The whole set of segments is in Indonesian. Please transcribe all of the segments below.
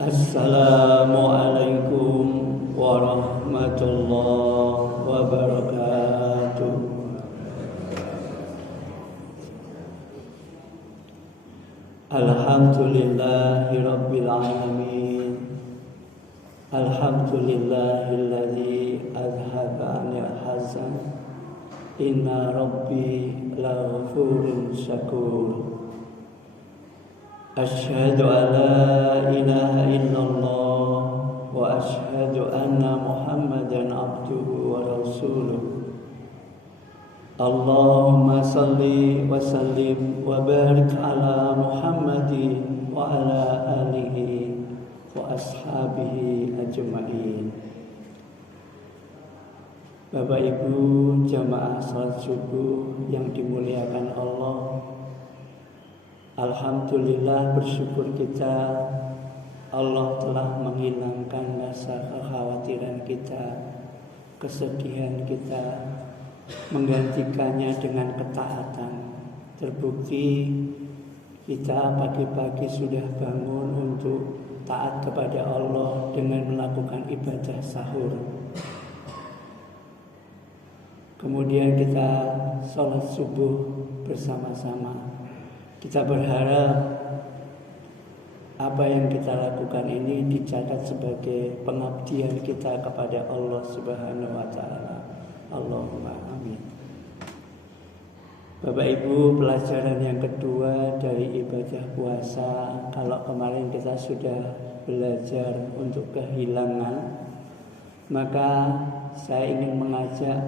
Assalamualaikum warahmatullahi wabarakatuh. Alhamdulillahi rabbil alamin. Alhamdulillahilladzi azhaba 'anil hazan. Inna rabbi laghafurun syakur. Asyhadu an la ilaha illallah wa asyhadu anna Muhammadan abduhu wa rasuluh. Allahumma salli wa sallim wa barik ala Muhammadin wa ala alihi wa ashabihi ajma'in. Bapak Ibu jamaah salat subuh yang dimuliakan Allah, alhamdulillah, bersyukur kita Allah telah menghilangkan rasa kekhawatiran kita, kesedihan kita, menggantikannya dengan ketaatan. Terbukti kita pagi-pagi sudah bangun untuk taat kepada Allah dengan melakukan ibadah sahur. Kemudian kita sholat subuh bersama-sama. Kita berharap apa yang kita lakukan ini dicatat sebagai pengabdian kita kepada Allah Subhanahu wa taala. Allahumma amin. Bapak Ibu, pelajaran yang kedua dari ibadah puasa. Kalau kemarin kita sudah belajar untuk kehilangan, maka saya ingin mengajak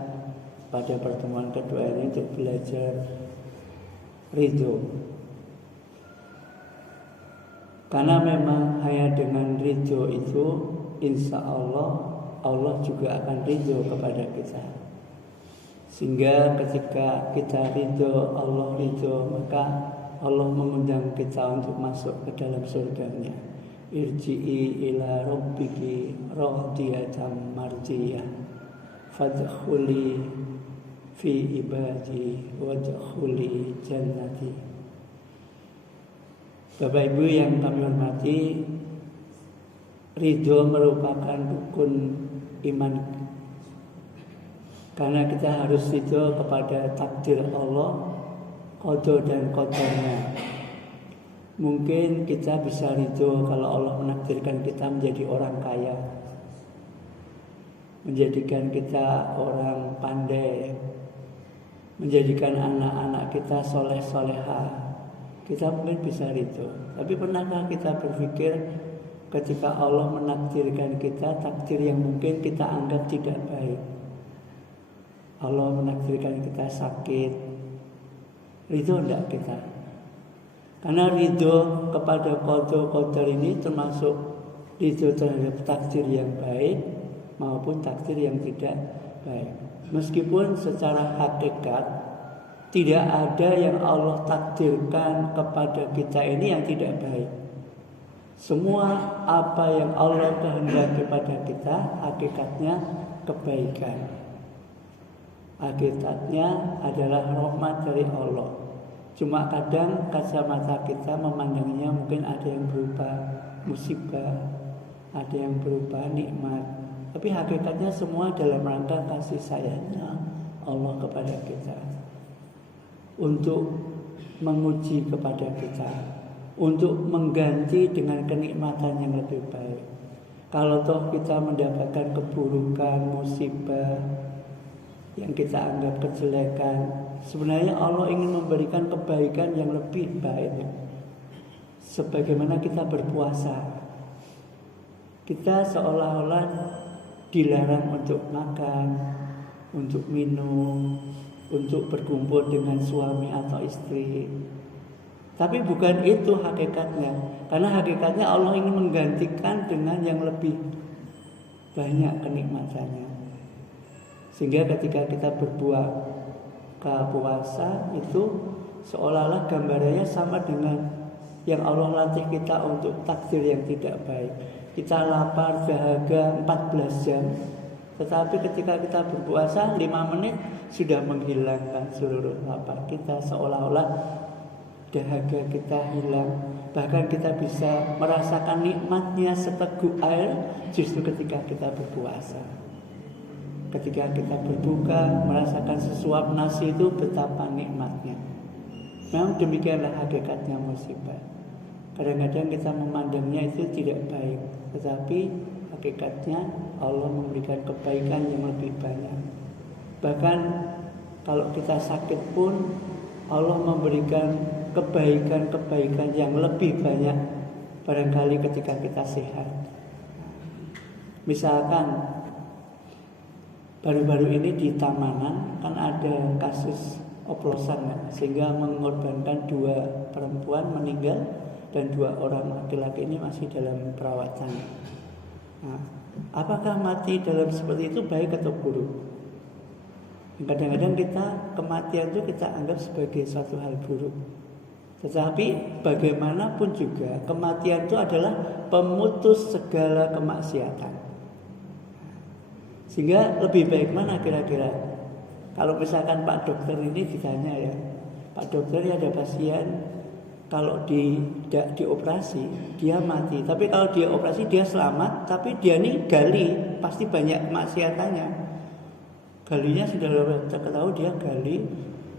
pada pertemuan kedua ini untuk belajar ridho. Karena memang hanya dengan ridho itu insya Allah juga akan ridho kepada kita. Sehingga ketika kita ridho, Allah ridho, maka Allah mengundang kita untuk masuk ke dalam surganya. Irji'i ila rabbiki radiyatan mardiyah fadkhuli fi ibadi wadkhuli jannati. Bapak Ibu yang kami hormati, ridho merupakan rukun iman. Karena kita harus ridho kepada takdir Allah, qada dan qadarnya. Mungkin kita bisa ridho kalau Allah menakdirkan kita menjadi orang kaya, menjadikan kita orang pandai, menjadikan anak-anak kita soleh-solehah. Kita mungkin bisa ridho. Tapi pernahkah kita berpikir ketika Allah menakdirkan kita takdir yang mungkin kita anggap tidak baik? Allah menakdirkan kita sakit, ridho enggak kita? Karena ridho kepada qada ini termasuk ridho terhadap takdir yang baik maupun takdir yang tidak baik. Meskipun secara hakikat tidak ada yang Allah takdirkan kepada kita ini yang tidak baik. Semua apa yang Allah kehendaki pada kita hakikatnya kebaikan. Hakikatnya adalah rahmat dari Allah. Cuma kadang kacamata kita memandangnya mungkin ada yang berupa musibah, ada yang berupa nikmat. Tapi hakikatnya semua dalam rangka kasih sayangnya Allah kepada kita, untuk menguji kepada kita, untuk mengganti dengan kenikmatan yang lebih baik. Kalau toh kita mendapatkan keburukan, musibah yang kita anggap kejelekan, sebenarnya Allah ingin memberikan kebaikan yang lebih baik. Sebagaimana kita berpuasa, kita seolah-olah dilarang untuk makan, untuk minum, untuk berkumpul dengan suami atau istri. Tapi bukan itu hakikatnya. Karena hakikatnya Allah ingin menggantikan dengan yang lebih banyak kenikmatannya. Sehingga ketika kita berbuat puasa itu seolah-olah gambarannya sama dengan yang Allah latih kita untuk takdir yang tidak baik. Kita lapar, dahaga 14 jam, tetapi ketika kita berpuasa 5 menit sudah menghilangkan seluruh lapar kita, seolah-olah dahaga kita hilang, Bahkan kita bisa merasakan nikmatnya seteguk air justru ketika kita berpuasa. Ketika kita berbuka, merasakan sesuap nasi itu betapa nikmatnya. Memang demikianlah hakikatnya musibah. Kadang-kadang kita memandangnya itu tidak baik, tetapi hakikatnya Allah memberikan kebaikan yang lebih banyak. Bahkan kalau kita sakit pun Allah memberikan kebaikan-kebaikan yang lebih banyak barangkali ketika kita sehat. Misalkan baru-baru ini di Tamanan kan ada kasus oplosan sehingga mengorbankan 2 perempuan meninggal dan 2 orang laki-laki ini masih dalam perawatan. Nah, apakah mati dalam seperti itu baik atau buruk? Kadang-kadang kita kematian itu kita anggap sebagai suatu hal buruk. Tetapi bagaimanapun juga kematian itu adalah pemutus segala kemaksiatan. Sehingga lebih baik mana kira-kira? Kalau misalkan Pak Dokter ini ditanya ya, Pak Dokter ya ada pasien kalau dioperasi dia mati, tapi kalau dia operasi dia selamat, tapi dia nih gali pasti banyak kemaksiatannya. Galinya sudah terketahui dia gali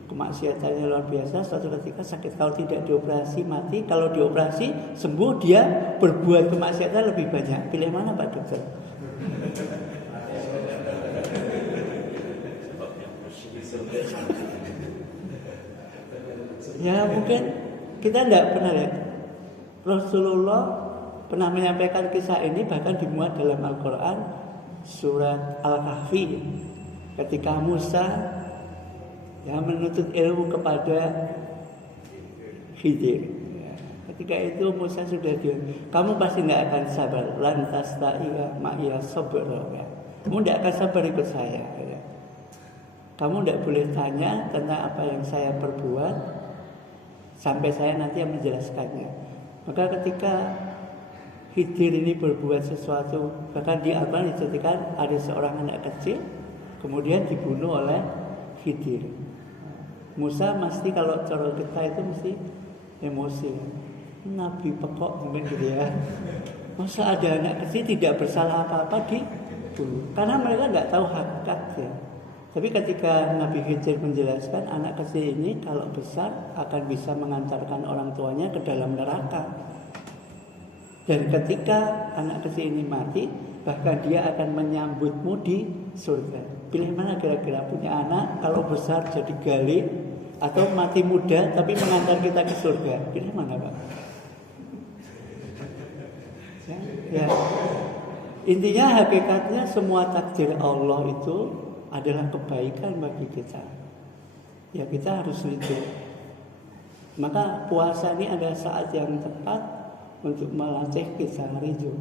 kemaksiatannya luar biasa. Suatu ketika sakit, kalau tidak dioperasi mati, kalau dioperasi sembuh dia berbuat kemaksiatan lebih banyak. Pilih mana Pak Dokter? Ya mungkin kita tidak pernah lihat. Rasulullah pernah menyampaikan kisah ini bahkan dimuat dalam Al-Quran surat Al-Kahfi ketika Musa menuntut ilmu kepada Khidir. Ketika itu Musa sudah kamu pasti tidak akan sabar, lantas ta'iya ma'iyah sabar. Kamu tidak akan sabar ikut saya. Kamu tidak boleh tanya tentang apa yang saya perbuat sampai saya nanti yang menjelaskannya. Maka ketika Khidir ini berbuat sesuatu, bahkan di Al-Quran diceritakan ada seorang anak kecil kemudian dibunuh oleh Khidir. Musa mesti kalau cara kita itu mesti emosi. Nabi pekok mungkin gitu ya. Masa ada anak kecil tidak bersalah apa-apa dibunuh? Karena mereka tidak tahu hakikatnya. Tapi ketika Nabi Khidir menjelaskan anak kecil ini kalau besar akan bisa mengantarkan orang tuanya ke dalam neraka. Dan ketika anak kecil ini mati, bahkan dia akan menyambutmu di surga. Pilih mana kira-kira, punya anak kalau besar jadi gali atau mati muda tapi mengantar kita ke surga? Pilih mana Pak? Ya. Intinya hakikatnya semua takdir Allah itu adalah kebaikan bagi kita. Ya kita harus ridho. Maka puasa ini adalah saat yang tepat untuk melatih kita ridho.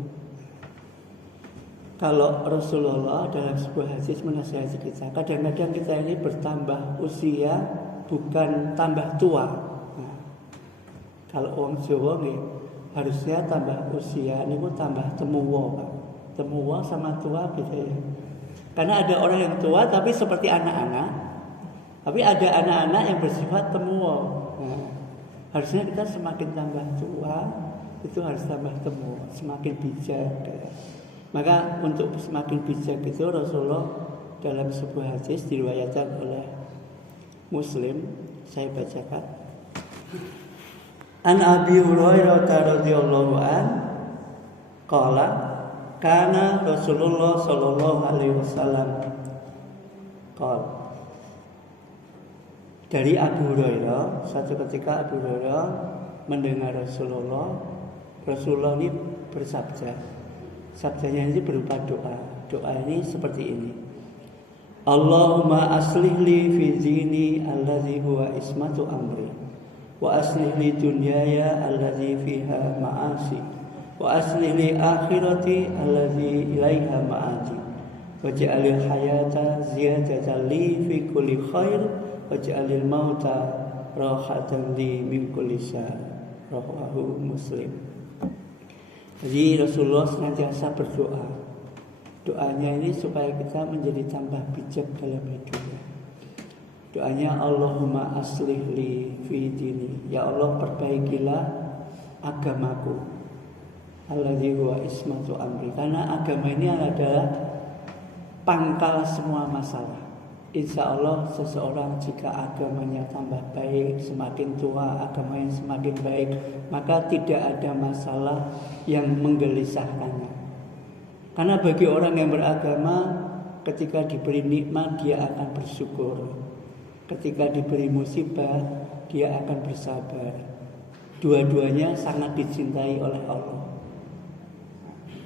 Kalau Rasulullah dalam sebuah hadis menasihati kita, kadang-kadang kita ini bertambah usia bukan tambah tua. Nah, kalau orang Jawa nih harusnya tambah usia ini pun tambah temuwo, Pak. Temuwo sama tua beda ya. Karena ada orang yang tua tapi seperti anak-anak, tapi ada anak-anak yang bersifat temuwo. Nah, harusnya kita semakin tambah tua itu harus tambah temuwo, semakin bijak. Maka untuk semakin bijak itu Rasulullah dalam sebuah hadis diriwayatkan oleh Muslim, saya bacakan. An Abi Hurairah radhiyallahu an qala kana Rasulullah sallallahu alaihi wasallam qala. Dari Abu Hurairah, suatu ketika Abu Hurairah mendengar Rasulullah ini bersabda. Sabdanya ini berupa doa. Doa ini seperti ini. Allahumma aslih li fi dini allazi huwa ismatu amri wa aslih li dunyaya allazi fiha ma'asi wa aslih li akhirati allazi ilaiha ma'ati waj'alil hayata ziyadatan li fi kulli khair waj'alil mauta rahatan li min kulli syar. Rawahu Muslim. Jadi Rasulullah senantiasa berdoa. Doanya ini supaya kita menjadi tambah bijak dalam hidupnya. Doanya Allahumma aslih li fi dini. Ya Allah, perbaikilah agamaku, alladzi huwa ismatu amri. Karena agama ini adalah pangkal semua masalah. Insya Allah seseorang jika agamanya tambah baik, semakin tua agamanya semakin baik, maka tidak ada masalah yang menggelisahkannya. Karena bagi orang yang beragama, ketika diberi nikmat dia akan bersyukur, ketika diberi musibah dia akan bersabar. Dua-duanya sangat dicintai oleh Allah.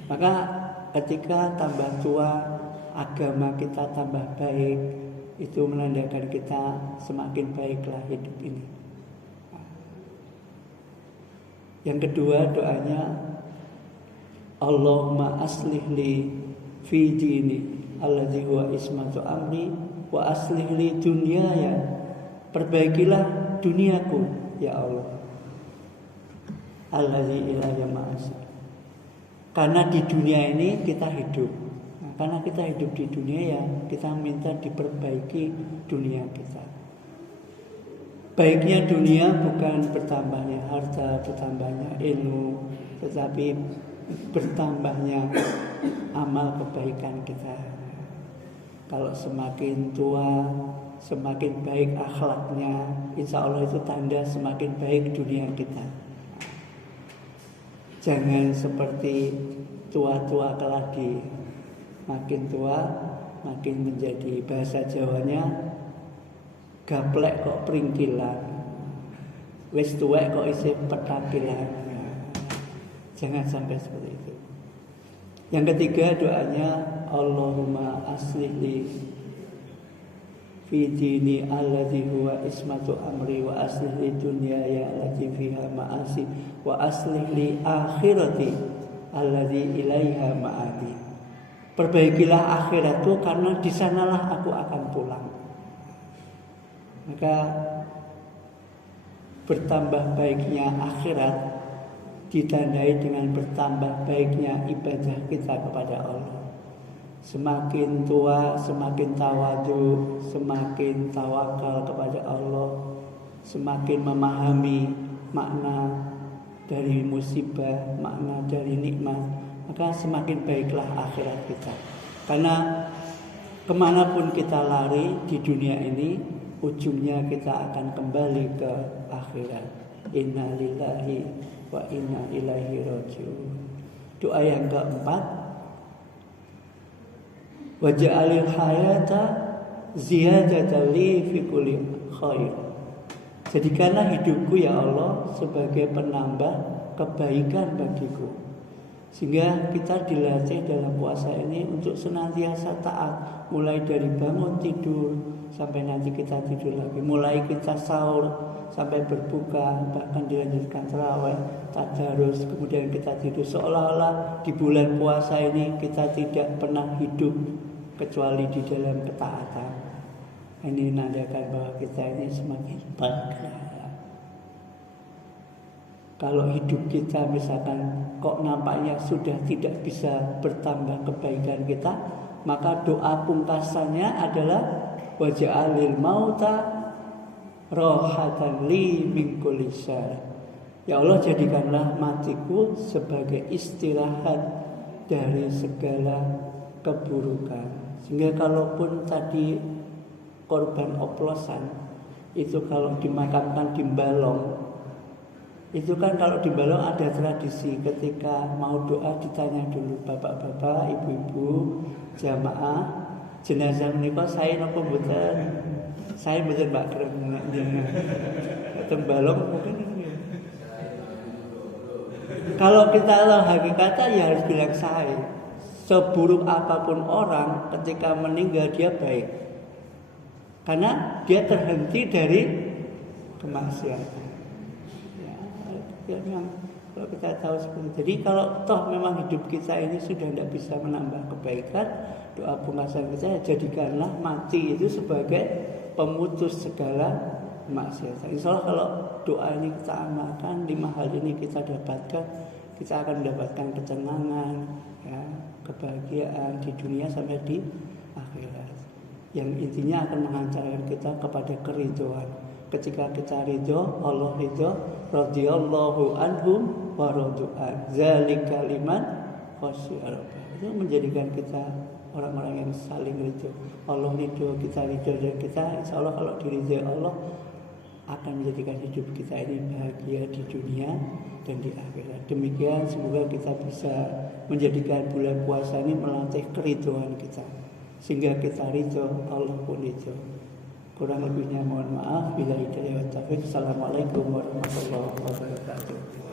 Maka ketika tambah tua agama kita tambah baik, itu menandakan kita semakin baiklah hidup ini. Yang kedua doanya, Allahumma aslih li fi dini alladzi huwa ismatu amri wa aslih li dunyaya. Perbaiki,lah duniaku ya Allah. Alladzi ilayya ma'asir. Karena di dunia ini kita hidup. Karena kita hidup di dunia, ya kita minta diperbaiki dunia kita. Baiknya dunia bukan bertambahnya harta, bertambahnya ilmu, tetapi bertambahnya amal kebaikan kita. Kalau semakin tua, semakin baik akhlaknya, insya Allah itu tanda semakin baik dunia kita. Jangan seperti tua-tua keladi. Makin tua, makin menjadi bahasa Jawanya gaplek kok pringkilan, wis tuwek kok isih petakilan. Jangan sampai seperti itu. Yang ketiga doanya, Allahumma aslih li fi dini alladzi huwa ismatu amri wa aslih li dunyaya allati fiha ma'asi wa aslih li akhirati alladzi ilaiha ma'adi. Perbaikilah akhiratku karena di sanalah aku akan pulang. Maka bertambah baiknya akhirat ditandai dengan bertambah baiknya ibadah kita kepada Allah. Semakin tua, semakin tawadu, semakin tawakal kepada Allah, semakin memahami makna dari musibah, makna dari nikmat, maka semakin baiklah akhirat kita. Karena kemanapun kita lari di dunia ini, ujungnya kita akan kembali ke akhirat. Inna lillahi wa inna ilaihi raji'un. Doa yang keempat, waj'alil hayata ziyadatan li fi kulli khair. Jadikanlah hidupku ya Allah sebagai penambah kebaikan bagiku. Sehingga kita dilatih dalam puasa ini untuk senantiasa taat, mulai dari bangun tidur sampai nanti kita tidur lagi, mulai kita sahur sampai berbuka, bahkan dilanjutkan tarawih, tadarus, kemudian kita tidur. Seolah-olah di bulan puasa ini kita tidak pernah hidup kecuali di dalam ketaatan. Ini menandakan bahwa kita ini semakin baik. Kalau hidup kita misalkan kok nampaknya sudah tidak bisa bertambah kebaikan kita, maka doa pungkasannya adalah waj'alil mauta rohatan li min kulli syarr. Ya Allah, jadikanlah matiku sebagai istirahat dari segala keburukan. Sehingga kalaupun tadi korban oplosan itu kalau dimakamkan di balong, itu kan kalau di balong ada tradisi ketika mau doa ditanya dulu, bapak-bapak, ibu-ibu, jamaah, jenazah menika saya napa mboten? Saya mboten Mbak Krem jenengan. Balong mungkin. Kalau kita tahu hakikatnya ya harus bilang saya. Seburuk apapun orang ketika meninggal dia baik. Karena dia terhenti dari kemaksiatan. Ya, memang kalau kita tahu seperti itu. Jadi kalau toh memang hidup kita ini sudah tidak bisa menambah kebaikan, doa pungkasan kita jadikanlah mati itu sebagai pemutus segala maksiat. Insya Allah kalau doa ini kita amalkan, 5 hal ini kita dapatkan, kita akan mendapatkan ketenangan, ya, kebahagiaan di dunia sampai di akhirat. Yang intinya akan mengantarkan kita kepada keridhaan. Ketika kita ridho, Allah ridho. Radhiyallahu anhum wa radu'an. Zalika liman khasyiya rabbah. Itu menjadikan kita orang-orang yang saling ridho. Allah ridho, kita ridho, dan kita insya Allah kalau diridhoi Allah akan menjadikan hidup kita ini bahagia di dunia dan di akhirat. Demikian, semoga kita bisa menjadikan bulan puasa ini melatih keridhoan kita, sehingga kita ridho, Allah pun ridho. Kurang lebihnya mohon maaf. Bila hidayah wa taufiq. Assalamualaikum warahmatullahi wabarakatuh.